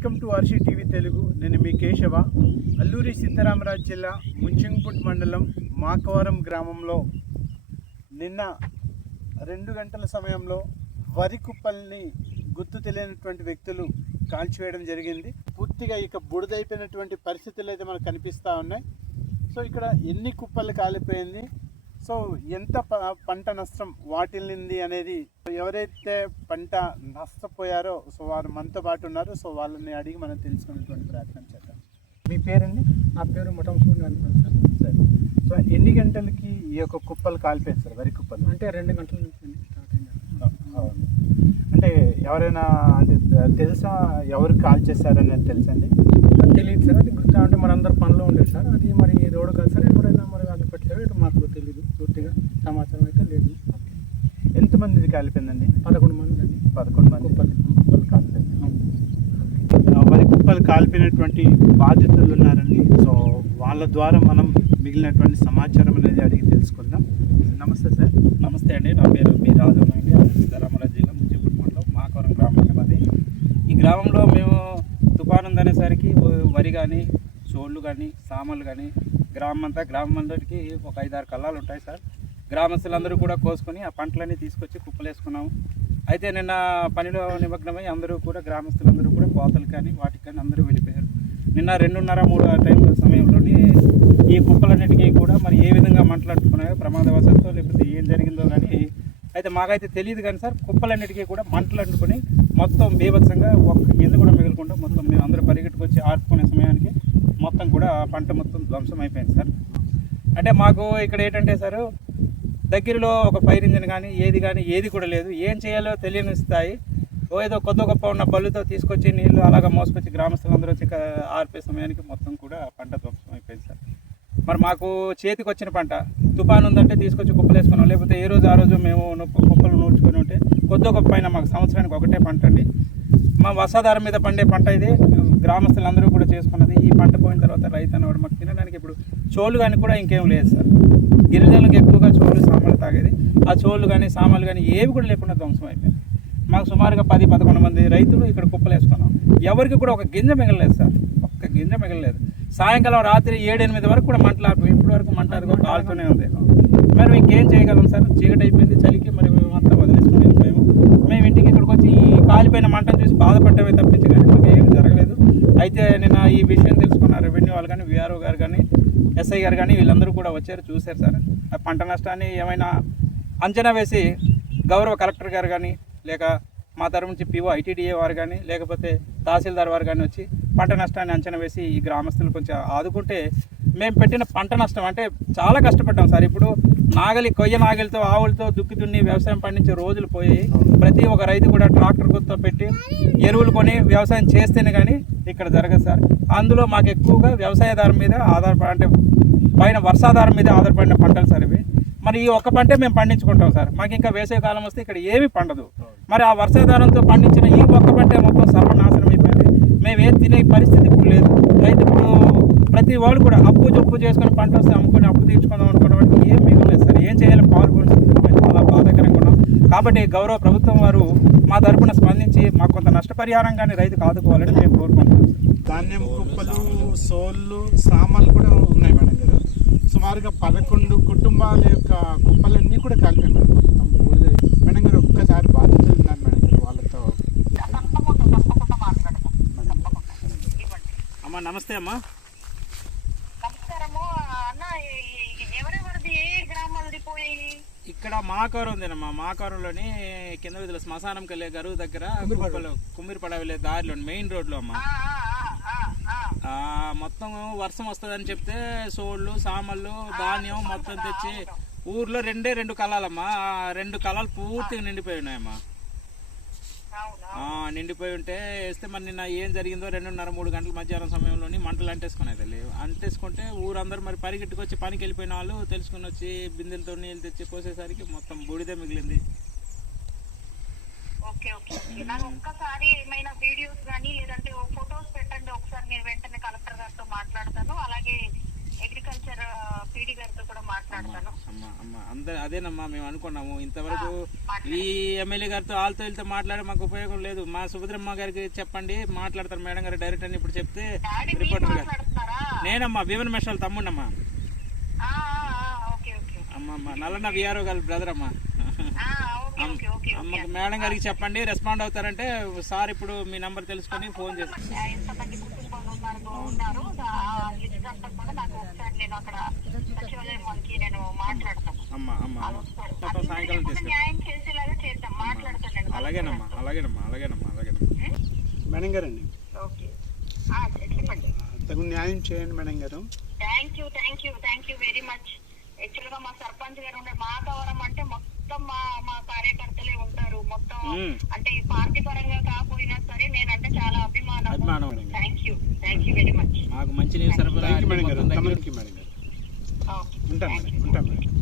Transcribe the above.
Welcome to Arshi TV Telugu. నేను మీ కేశవ. అల్లూరి సీతారామరాజు జిల్లా ముంచింగ్పుట్ మండలం మాకవరం గ్రామంలో నిన్న రెండు గంటల సమయంలో వరి కుప్పల్ని గుర్తు తెలియనటువంటి వ్యక్తులు కాల్చివేయడం జరిగింది. పూర్తిగా ఇక బుడిదైపోయినటువంటి పరిస్థితులు అయితే మనకు కనిపిస్తూ ఉన్నాయి. సో ఇక్కడ ఎన్ని కుప్పలు కాలిపోయింది? సో ఎంత పంట నష్టం వాటిల్లింది అనేది ఎవరైతే పంట నష్టపోయారో సో వారు మనతో పాటు ఉన్నారు. సో వాళ్ళని అడిగి మనం తెలుసుకునేటువంటి ప్రయత్నం చేద్దాం. మీ పేరండి? నా పేరు ముఠం సూర్య అనుకోండి సార్. సరే. సో ఎన్ని గంటలకి ఈ యొక్క కుప్పలు కాలిపోయింది సార్? వరి కుప్పలు? అంటే రెండు గంటల నుంచి స్టార్ట్ అయింది. అంటే ఎవరైనా అంటే తెలుసా ఎవరు కాల్ చేశారనేది తెలుసండి తెలియదు సార్. అది గుర్తు అంటే మనందరు పనిలో ఉండేది సార్. అది మరి రోడ్డు కాదు సార్. ఎప్పుడైనా మరి అది పెట్టారు ఇటు మాకు తెలియదు పూర్తిగా సమాచారం అయితే లేదు. ఎంతమందిది కాలిపోయిందండి? పదకొండు మంది అండి. పదకొండు మంది. కుప్పలు. కుప్పలు కాలిపోయింది. వరి కుప్పలు కాల్పినటువంటి బాధితులు ఉన్నారండి. సో వాళ్ళ ద్వారా మనం మిగిలినటువంటి సమాచారం అనేది అడిగి తెలుసుకుందాం. నమస్తే సార్. నమస్తే అండి. నా పేరు బి రాజు అండి. సీతారామరాజు జిల్లా ముజ్జిపూడి మండలం మాకవరం గ్రామం అండి మాది. ఈ గ్రామంలో మేము తుఫాను ఉందనేసరికి వరి కానీ చోళ్ళు కానీ సామాన్లు కానీ గ్రామం అంతా గ్రామం అందరికి ఒక ఐదారు కళ్ళాలు ఉంటాయి సార్. గ్రామస్తులందరూ కూడా కోసుకొని ఆ పంటలన్నీ తీసుకొచ్చి కుప్పలేసుకున్నాము. అయితే నిన్న పనిలో నిమగ్నమై అందరూ కూడా గ్రామస్తులందరూ కూడా కోతలు కానీ వాటికి కానీ అందరూ వెళ్ళిపోయారు. నిన్న రెండున్నర మూడు టైం సమయంలోని ఈ కుప్పలన్నిటికీ కూడా మరి ఏ విధంగా మంటలంటుకున్నాయో ప్రమాదవశాత్తు లేకపోతే ఏం జరిగిందో కానీ అయితే మాకైతే తెలియదు కానీ సార్ కుప్పలన్నిటికీ కూడా మంటలు అంటుకొని మొత్తం బీభత్సంగా ఒక్క గింజ కూడా మిగలకుండా మొత్తం మేము అందరూ పరిగెట్టుకొచ్చి ఆర్పుకునే సమయానికి మొత్తం కూడా పంట మొత్తం ధ్వంసం అయిపోయింది సార్. అంటే మాకు ఇక్కడ ఏంటంటే సార్ దగ్గరలో ఒక ఫైర్ ఇంజిన్ కానీ ఏది కానీ ఏది కూడా లేదు. ఏం చేయాలో తెలియని స్థాయి. ఓ ఏదో కొత్త గొప్ప ఉన్న బళ్ళుతో తీసుకొచ్చి నీళ్ళు అలాగా మోసుకొచ్చి గ్రామస్తులందరూ వచ్చి ఆర్పే సమయానికి మొత్తం కూడా పంట ధ్వంసం అయిపోయింది సార్. మరి మాకు చేతికి వచ్చిన పంట తుఫాన్ ఉందంటే తీసుకొచ్చి కుప్పలు వేసుకున్నాం లేకపోతే ఏ రోజు ఆ రోజు మేము కుప్పలు నూర్చుకొని ఉంటే కొద్ది గొప్ప పైన మాకు సంవత్సరానికి ఒకటే పంట అండి. మా వర్షాధారం మీద పండే పంట ఇది. గ్రామస్తులందరూ కూడా చేసుకున్నది ఈ పంట పోయిన తర్వాత రైతు అన్నవాడు మాకు తినడానికి ఇప్పుడు చోళ్ళు కానీ కూడా ఇంకేం లేదు సార్. గిరిజనులకు ఎక్కువగా చోళ్ళు సామాన్లు తాగేది. ఆ చోళ్ళు కానీ సామాన్లు కానీ ఏవి కూడా లేకుండా ధ్వంసం అయిపోయింది. మాకు సుమారుగా పది పదకొండు మంది రైతులు ఇక్కడ కుప్పలు వేసుకున్నాం. ఎవరికి కూడా ఒక గింజ మిగలలేదు సార్. ఒక్క గింజ మిగలలేదు. సాయంకాలం రాత్రి ఏడెనిమిది వరకు కూడా మంటలు ఆపి ఇప్పటి వరకు మంట ఆరుకో కాలుతూనే ఉంది. మరి ఇంకేం చేయగలం సార్? చీకటి అయిపోయింది చలికి మరి మేము అంతా వదిలేసుకుని వెళ్ళిపోయాము. మేము ఇంటికి ఇక్కడికి వచ్చి ఈ కాలిపోయిన మంటను చూసి బాధపడ్డమే తప్పించి కానీ మాకు ఏం జరగదు అయితే నిన్న ఈ విషయం తెలుసుకున్న రెవెన్యూ వాళ్ళు కానీ విఆర్ఓ గారు కానీ ఎస్ఐ గారు కానీ వీళ్ళందరూ కూడా వచ్చారు చూశారు సార్. ఆ పంట నష్టాన్ని ఏమైనా అంచనా వేసి గౌరవ కలెక్టర్ గారు కానీ లేక మా తరపు నుంచి పిఓ ఐటీడీఏ వారు కానీ లేకపోతే తహసీల్దార్ వారు కానీ వచ్చి పంట నష్టాన్ని అంచనా వేసి ఈ గ్రామస్తులు కొంచెం ఆదుకుంటే మేము పెట్టిన పంట నష్టం అంటే చాలా కష్టపడ్డాం సార్. ఇప్పుడు నాగలి కొయ్య నాగలితో ఆవులతో దుక్కి దున్ని వ్యవసాయం పండించే రోజులు పోయి ప్రతి ఒక్క రైతు కూడా ట్రాక్టర్ గుర్తు పెట్టి ఎరువులు కొని వ్యవసాయం చేస్తేనే కానీ ఇక్కడ జరగదు సార్. అందులో మాకు ఎక్కువగా వ్యవసాయదారం మీద ఆధారపడి అంటే పైన వర్షాధారం మీద ఆధారపడిన పంటలు సార్ ఇవి. మరి ఈ ఒక్క పంటే మేము పండించుకుంటాం సార్. మాకు ఇంకా వేసవి కాలం వస్తే ఇక్కడ ఏమీ పండదు. మరి ఆ వర్షాధారంతో పండించిన ఈ ఒక్క పంటే మొత్తం సర్వనాశనం అయిపోయింది. మేము ఏం తినే పరిస్థితి ఇప్పుడు లేదు. రైతు ఇప్పుడు ప్రతి వాళ్ళు కూడా అప్పు జప్పు చేసుకొని పంట వస్తే అమ్ముకొని అప్పు తీర్చుకుందాం అనుకున్న వాడికి ఏం మిగలేదు సార్. ఏం చేయాలో? పాల్గొని కాబట్టి గౌరవ ప్రభుత్వం వారు మా తరపున స్పందించి మాకు కొంత నష్టపరిహారం కానీ రైతుకు ఆదుకోవాలని మేము కోరుకుంటున్నాం. ధాన్యం కుప్పలు సోళ్ళు సామాన్లు కూడా ఉన్నాయి మేడం గారు సుమారుగా పదకొండు కుటుంబాల యొక్క కుప్పలన్నీ కూడా కాలిపోయాయి మేడం. మేడం గారు ఒక్కసారి ఉన్నారు మేడం గారు వాళ్ళతో. అమ్మ నమస్తే అమ్మా నమస్కారము అన్న ఈ- ఈ- ఎవరెవరిది ఏ గ్రామాలది పోయి ఇక్కడ మాకారు ఉందేనమ్మా మాకారులోని కింద వీధిలో శ్మశానంకి వెళ్ళే గరువు దగ్గర కుమ్మిరిపడ వెళ్ళే దారిలో మెయిన్ రోడ్లో అమ్మా. మొత్తం వర్షం వస్తుందని చెప్తే సోళ్ళు సామళ్ళు ధాన్యం మొత్తం తెచ్చి ఊర్లో రెండే రెండు కళాలమ్మా ఆ రెండు కళాలు పూర్తిగా నిండిపోయి ఉన్నాయమ్మా. నిండిపోయి ఉంటే వేస్తే మరి నిన్న ఏం జరిగిందో రెండున్నర మూడు గంటల మధ్యాహ్నం సమయంలోని మంటలు అంటేసుకున్నాయి తల్లి అంటేసుకుంటే ఊరందరూ మరి పరిగెట్టుకు వచ్చి పనికి వెళ్ళిపోయిన వాళ్ళు తెలుసుకుని వచ్చి బిందెలతో నీళ్ళు తెచ్చి పోసేసరికి మొత్తం బూడిదే మిగిలింది. ఓకే ఓకే నాకు ఒక్కసారి ఏమైనా వీడియోస్ కానీ లేదంటే ఫొటోస్ పెట్టండి ఒకసారి నేను వెంటనే కలెక్టర్ గారితో మాట్లాడతాను. అలాగే అగ్రికల్చర్ పీడీ గారితో కూడా మాట్లాడతాను. అమ్మ అమ్మ అందరు అదేనమ్మా మేము అనుకున్నాము. ఇంతవరకు ఈ ఎమ్మెల్యే గారితో వాళ్ళతో వీళ్ళతో మాట్లాడి మాకు ఉపయోగం లేదు. మా సుభద్రమ్మ గారికి చెప్పండి మాట్లాడతారు మేడం గారు డైరెక్ట్ అని ఇప్పుడు చెప్తే రిపోర్టర్ గారు నేనమ్మా భీమన మెషాల తమ్ముడమ్మా ఆ, ఆ, ఆ, ఓకే ఓకే అమ్మ అమ్మ నల్లన్న విఆర్ఓ గారి బ్రదర్ అమ్మా అమ్మకు మేడం గారికి చెప్పండి రెస్పాండ్ అవుతారంటే సార్ ఇప్పుడు మీ నంబర్ తెలుసుకొని ఫోన్ చేస్తాను సాయంకాలం అందరికీ కూడా తీసుకెళ్ళి న్యాయం చేసేలాగా చేద్దాం మాట్లాడతాను నేను అలాగేనమ్మా అలాగేనమ్మా అలాగేనమ్మా అలాగేనమ్మా. మేడం గారండి ఓకే. ఆ, చెప్పండి. తగు న్యాయం చేయండి మేడం గారు. Thank you thank you thank you very much. యాక్చువల్గా మా సర్పంచ్ గారు ఉండే మా కవరం అంటే మొత్తం మా మా కార్యకర్తలే ఉంటారు. మొత్తం. అంటే ఈ పార్టీ పరంగా కాకపోయినా సరే నేనంటే చాలా అభిమానం. అభిమానం. Thank you thank you very much. మాకు మంచి నీరు సరఫరా థ్యాంక్ యూ